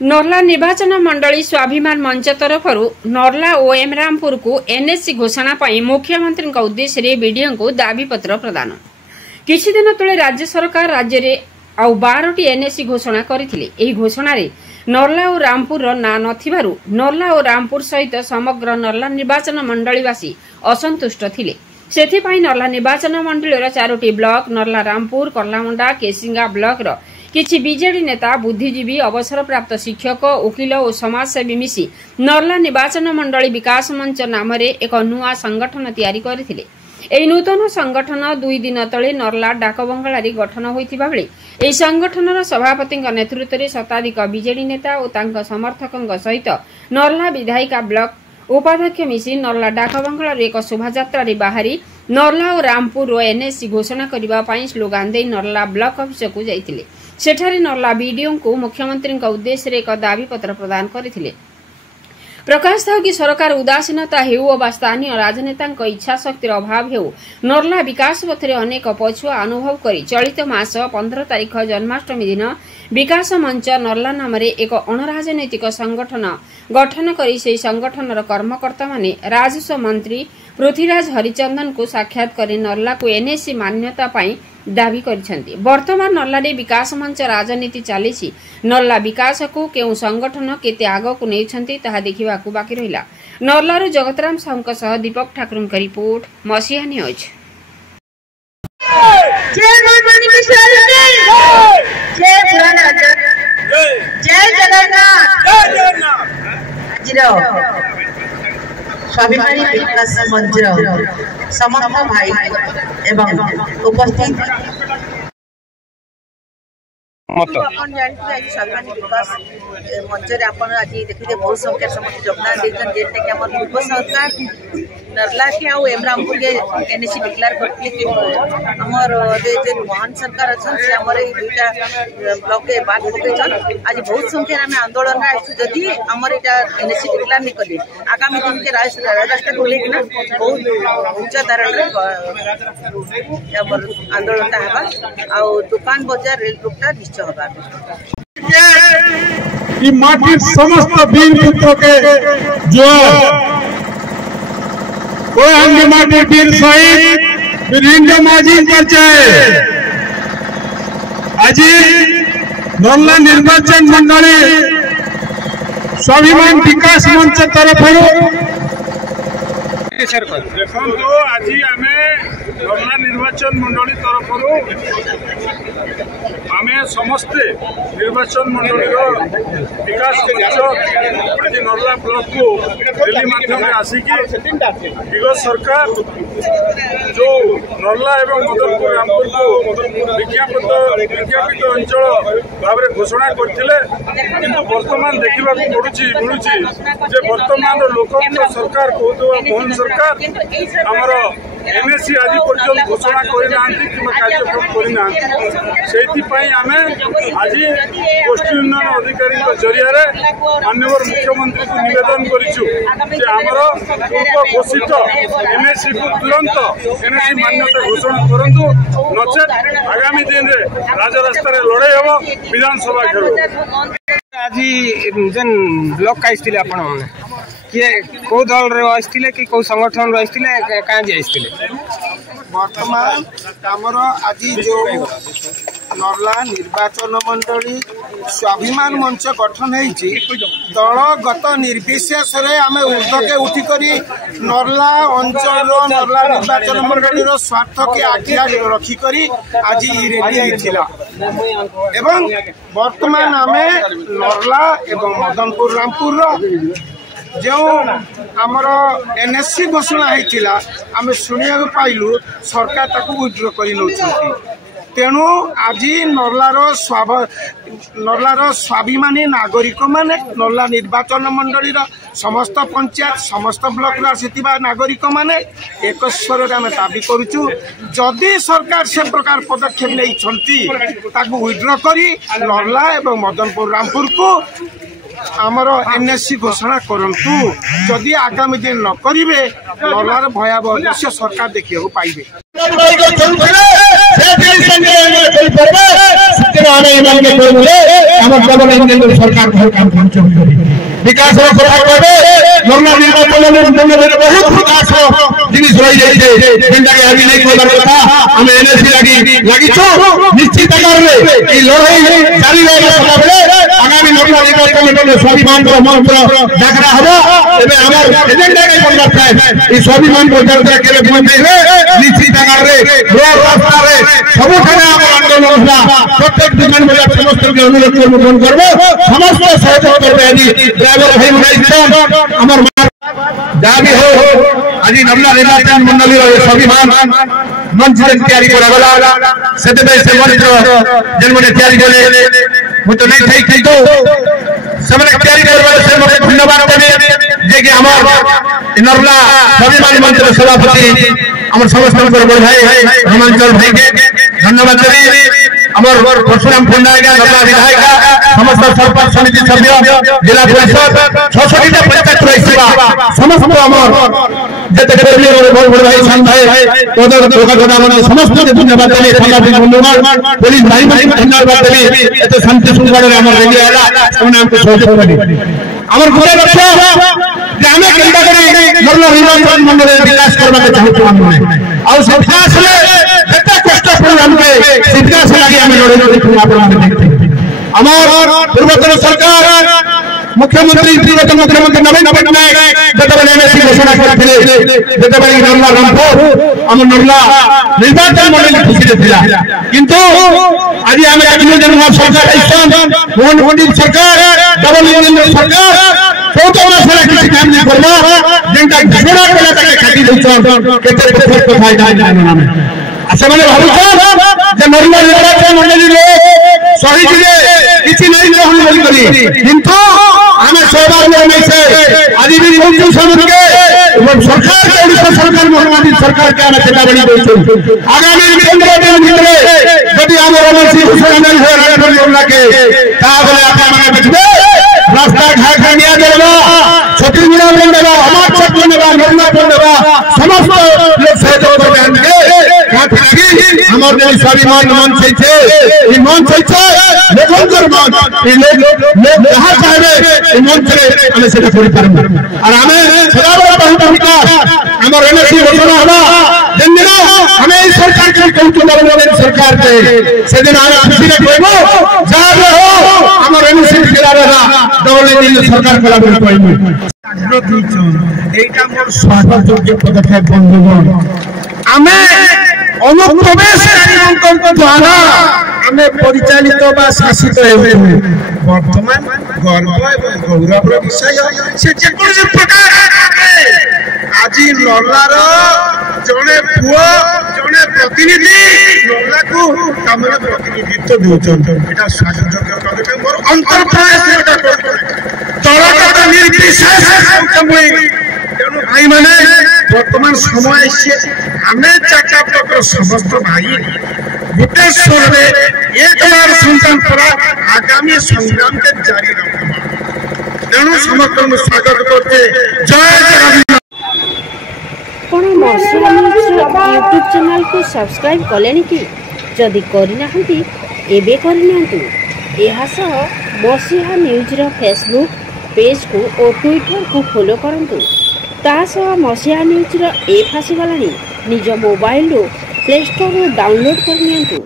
नर्ला निर्वाचन मंडली स्वाभिमान मंच तरफ नर्ला और एमरामपुर को एनएससी घोषणा पर मुख्यमंत्री उद्देश्य वीडियो को दाबीपत्र प्रदान। किछि दिन तले राज्य सरकार राज्य में आउ 12टी एनएससी घोषणा करथिले। घोषणा नर्ला और रामपुर ना नथिबारु नर्ला और रामपुर सहित समग्र नर्ला निर्वाचन मंडलीवासी असंतुष्ट थिले। सेथिपाई नर्ला निर्वाचन मंडलीर 4टी ब्लॉक नर्ला रामपुर कर्लामुंडा केसिंगा ब्लॉक किछि बीजेडी नेता बुद्धिजीवी अवसरप्राप्त शिक्षक वकिल और समाजसेवी मिसी नर्ला निर्वाचन मंडली विकास मंच नाम एक नुआ संगठन तैयारी करथिले। एही नूतन संगठन 2 दिन तले नर्ला डाकबंगलारी गठन होइथिबा बेले एही संगठनर सभापति नेतृत्व में शताधिक बीजेडी नेता और तांका समर्थकों सहित नर्ला विधायिका ब्लॉक उपाध्यक्ष मिसी नर्ला डाकबंगलार एक शोभायात्रा बाहरी नर्ला और रामपुर एनएससी घोषणा करने स्लोगान दे नर्ला ब्लॉक ऑफिस को जाइथिले। सेठारे नर्ला बीडीओ को मुख्यमंत्री उद्देश्य एक दाबीपत्र प्रदान करथिले। प्रकाश था कि सरकार उदासीनता हेउ वा स्थानीय राजनेता इच्छा शक्तिर अभाव हेउ नर्ला विकास पथरे अनेक पछुआ अनुभव करी चलित मास 15 तारिख जन्माष्टमी दिन विकास मंच नर्ला नाम एक अणराजनैतिक संगठन गठन करी से संगठनर कर्मकर्ता माने राजस्व मंत्री पृथ्वीराज हरिचंदन को साक्षात करी नर्ला को एनएससी मान्यता पाई दाबी करिसेंती। वर्तमान नर्ला विकास मंच राजनीति चली नर्ला विकास को केउ संगठन केते आग को नेउछंती ताहा देखिबा को बाकी रहिला। नर्लारू जगतराम साहू सह दीपक ठाकुर का रिपोर्ट मसीहा न्यूज। स्वाभिमानी विकास मंच समस्त भाई एवं उपस्थित स्वाभिमानी विकास मंच आज देखिए बहुत संख्या समस्त योगदान देते पूर्व सरकार नर्ला के आउ एमरामपुर के एनएससी डिक्लेयर करते महान सरकार अच्छा दुईटा ब्लॉक के बात पकड़न आज बहुत संख्या आम आंदोलन जदि आमर यहाँ एनएससी डिक्लेयर नहीं कले आगामी दिन के रास्ता को लेकिन बहुत उच्च धारण आंदोलन होगा आ दुकान बाजार रेल रोडटा निश्चय होगा। माटी समस्त वीर पुत्रों के जो माटी वीर शहीद वीरेंद्र माझी परिचय आज नर्ला निर्वाचन मंडली स्वाभिमान विकास मंच तरफ देखो आज आम नर्ला निर्वाचन मंडली तरफ आम समस्ते निर्वाचन मंडली विकास आज नर्ला ब्लॉक को रैली माध्यम आसिकी विगत सरकार जो नर्ला एवं मदनपुर रामपुर को विज्ञापित अंचल भाव में घोषणा करते किंतु वर्तमान देखा मिलूँ वर्तमान लोकप्रिय सरकार कहूँ मोहन सरकार आमर एनएससी आज पर्यटन घोषणा करना कि कार्यक्रम करना आम आज गोष्ठी उन्नयन अधिकारी जरिया माननीय मुख्यमंत्री को निवेदन करमर पूर्व घोषित एनएससी को तुरंत एनएससी मान्यता घोषणा करूँ नचेत आगामी दिन में राजरास्तार लड़ाई हम विधानसभा खेल। आज जेन ब्लॉक का आसते आपण किए कौ दल आसते कि कौ संगठन आसते कहीं वर्तमान आमर आज जो नर्ला निर्वाचन मंडली स्वाभिमान मंच गठन होती दलगत निर्विशेष आम ऊर्धके उठिकरी नर्ला अंचल नर्ला निर्वाचन मंडली स्वार्थ के आखि रखिकरी आज रेडी होता एवं वर्तमान आम नर्ला एवं मदनपुर रामपुर जो आमर एनएससी घोषणा होता आम शुणा पाइलु सरकार ताकू विड्र कर तेणु आज नर्लार स्वाभिमानी नागरिक माने नर्ला निर्वाचन मंडली समस्त पंचायत समस्त ब्लॉक आसीथिबा नागरिक माने एक स्वर आम दाबी करुचु जदि सरकार से प्रकार पदक्षेप नहीं विड्र करी नर्ला एवं मदनपुर रामपुर को आमर एनएससी घोषणा करंतु जदि आगामी दिन न करिवे नर्लार भयावह दृश्य सरकार देखिए पाइबे। আমার ডবল ইঞ্জিন সরকার ঘর কাম করছে বিকাশের কথা কবে নর্লা নির্বাচনের বহুত বিকাশ জিনিস রয়ে যাইছে যেটাকে আমি নাই কইবার কথা আমি এনএসি লাগিছো নিশ্চিত আকারে এই লড়াই জারি রহবে সদাবেলে আগামী নর্লা নির্বাচনের স্বাভিমান মন্ত্র ডাকরা হবে এবে আমার এজেন্ডাকে বলবার চাই এই স্বাভিমান পর্যন্ত কেবে পৌঁছাইবে নিশ্চিত আকারে রোড রাস্তারে সবখানে আমার আন্দোলন হলা প্রত্যেক দোকান বাজার সমস্তকে অনুরোধ ফোন করব সমস্ত সহযোগ করবে আদি ড্রাইভার ভাই বলাইছেন আমার দাবি হো আজি নর্লা নির্বাচন মন্ডলীর স্বাভিমান मंच तैयारी करागला सेते से मंत्र जनमने तैयारी करे मु तो नहीं थई किंतु सबने तैयारी करबा से मते धन्यवाद देबे जे कि हमर नर्ला स्वाभिमान मंच सभापति हमर समस्त बड़ भाई हिमांचल भाई के धन्यवाद देबे हमर परशुराम पंडा के नर्ला विधायक समस्त सरपंच समिति सभ्य जिला परिषद 66 टा पंचायत रहिसेबा समस्त हमर जेते कर्मी बड़ भाई सान भाई ओदर दोका মানে সমস্ত ধন্যবাদ দেবে সাংবাদিক বন্ধুগণ পুলিশ ভাই ধন্যবাদ দেবে এত শান্তি শৃঙ্খলার আমার রেডি হলা শুনে আমাকে সহযোগ করি আমার ঘরে লক্ষ্য যে আমি কেনটা করে নর্লা নির্বাচন মন্ডলের বিকাশ করবাকে চাইছি আমি আর সেটা আসলে যেটা কষ্ট করে আমাকে সেটা লাগে আমি লড়াই করতে আপনাদের দেখতে আমার পূর্বতন সরকার मुख्यमंत्री पूर्वतन मुख्यमंत्री नवीन पटनायक যেতবেলে এমএসি ঘোষণা করଥିଲେ যেতবেলে নর্লা রামপুর আমার নর্লা নির্বাচন মন্ডলী খুশিতে ଥିଲା কিন্তু আজি আমি একজন জনগণ সরকার আইছন মোহন পণ্ডিত সরকার ডবল ইঞ্জিন সরকার চৌদ্দ মাসের কিছু কাম নাই করবা যেটা ঘোষণা করা তাকে খাটি দিছন কেতে প্রফেট কথাই নাই নামে আচ্ছা মানে ভাবুছন যে নর্লা নির্বাচন মন্ডলী লোক সহিজিলে কিছু নাই গ্রহণ করি কিন্তু আমি সৌভাগ্য হয়েছে আজি भी मुख्य समिति सरकार के ओडिशा सरकार मोहम्मदी सरकार के आना चेतावनी देछु आगामी 15 दिन ভিতরে যদি আমার এমএসি ঘোষণা নাই হয় রাজনীতি মামলা के তাহলে আপনি মানে বুঝবে রাস্তা ঘাট নিয়ে দেবা ছত্রিগুড়া বন্ধ দেবা আমার ছক বন্ধ দেবা নর্লা বন্ধ দেবা সমস্ত লোক সহযোগ করবে আমাকে আমার যে স্বাভিমান মঞ্চ হইছে এই মঞ্চ হইছে লোকজর মঞ্চ এই লোক যাহা চাইবে এই মঞ্চে আমি সেটা করি পারব আর আমি সদাবর বহুত বিকাশ আমার এনএসি ঘোষণা হলো যেদিন আমি এই সরকারকে কৌতুক বলবেন সরকারকে সেদিন আমি খুশিতে কইব যাবে হো আমার এনএসি জেলার ডবল ইঞ্জিন সরকার কলাবর কইব আগ্রহ দিছো এইটা মোর স্বাগতযোগ্য পদক্ষেপ বন্ধুগণ আমি অনুপ্রবেশকারীଙ୍କ ଦ୍ୱାରା ଆମେ ପରିଚାଳିତ ବା ଶାସିତ ହେଉଛୁ ବର୍ତ୍ତମାନ ଗର୍ବ ଏବଂ ଗୌରବର ବିଷୟ ସେ ଯେକୌଣସି ପ୍ରକାର ଆଜି ନର୍ଲାର ଜଣେ ପୁଅ ଜଣେ ପ୍ରତିନିଧି ନର୍ଲାକୁ ଆମର ପ୍ରତିନିଧିତ୍ୱ ଦେଉଛନ୍ତି ଏଇଟା ସ୍ୱାଗତଯୋଗ୍ୟ ପଦକ୍ଷେପ ମୋର ଅନ୍ତର୍ପ୍ରଦେଶ ଏଇଟା ଦଳଗତ ନିର୍ବିଶେଷ ତେଣୁ ଭାଇମାନେ ବର୍ତ୍ତମାନ ସମୟ ଆସିছে ଆମେ ଚାକାପଟର ସମସ୍ତ ଭାଇ ଭୁବନେଶ୍ୱରରେ ଏକ ବାର ସନ୍ତାନ ପରା ଆଗାମୀ ସଂଗ୍ରାମকে ଜାରି ରଖିବା ତେଣୁ ସମସ୍ତଙ୍କୁ ସ୍ୱାଗତ କରୁଛେ ଜୟ ଜଗନ୍ନାଥ। ଆପଣ ମସିହା ନ୍ୟୁଜ୍ର ୟୁଟ୍ୟୁବ୍ ଚ୍ୟାନେଲକୁ ସବସ୍କ୍ରାଇବ୍ କଲେଣି କି ଯଦି କରିନାହାନ୍ତି ଏବେ କରିନିଅନ୍ତୁ ଏହା ସହ ମସିହା ନ୍ୟୁଜ୍ର ଫେସବୁକ୍ ପେଜ୍କୁ ଓ ଟ୍ୱିଟରକୁ ଫଲୋ କରନ୍ତୁ ତା ସହ ମସିହା ନ୍ୟୁଜ୍ର ଏପ୍ ଆସିଗଲାଣି ନିଜ ମୋବାଇଲରୁ ପ୍ଲେ ଷ୍ଟୋରରୁ ଡାଉନଲୋଡ୍ କରି ନିଅନ୍ତୁ।